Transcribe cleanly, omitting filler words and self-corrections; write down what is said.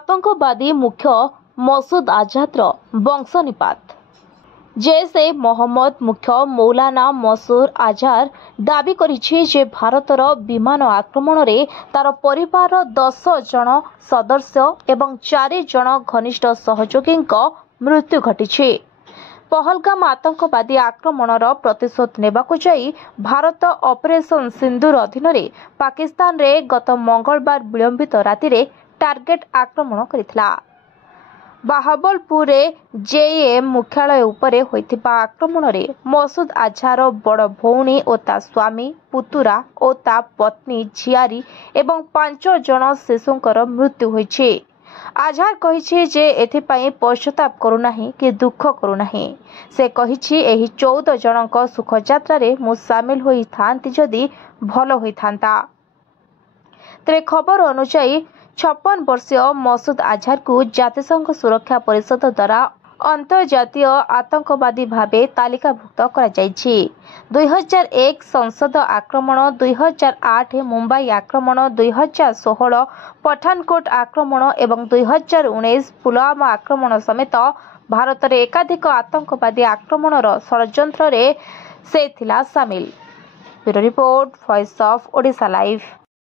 आतंकवादी मुख्य मसूद आजादर वंशनिपात। जैश ए मोहम्मद मुख्य मौलाना मसूद आजाद दाबी करिछि जे भारतर विमान आक्रमण रे तार परिवार 10 जन सदस्य एवं 4 जन घनिष्ठ सहयोगी मृत्यु घटिछि। पहलगाम आतंकवादी आक्रमणर प्रतिशोध नेबाकु जाई भारत ऑपरेशन सिंदूर अधीन रे पाकिस्तान रे गत मंगलवार विलंबित राति रे टार्गेट आक्रमण करितला। बाहबलपुर जेएम मुख्यालय उपरे होइथिबा आक्रमण रे मसूद आझार बड़ भौणी और ता स्वामी पुतुरा और ता पत्नी झियारी एवं 5 जन शिशुंकर मृत्यु होइछि। आझार कहिछि जे एथिपाई पश्चाताप करूनाही कि दुख करूनाही। से कहिछि एही 14 जनक सुख यात्रा रे मु शामिल होई थांती जदि भलो होई थांता। तेरे खबर अनुसार 56 वर्षीय मसूद आझार को जातिसंघ सुरक्षा परिषद द्वारा अंतर्जातीय आतंकवादी भावे तालिकाभुक्त करा जायछि। 2001 संसद आक्रमण, 2008 मुंबई आक्रमण, 2016 पठानकोट आक्रमण एवं 2019 पुलवामा आक्रमण समेत भारत रे एकाधिक आतंकवादी आक्रमणर षड्यंत्र रे से थिला शामिल। Bureau report, voice of Odisha live.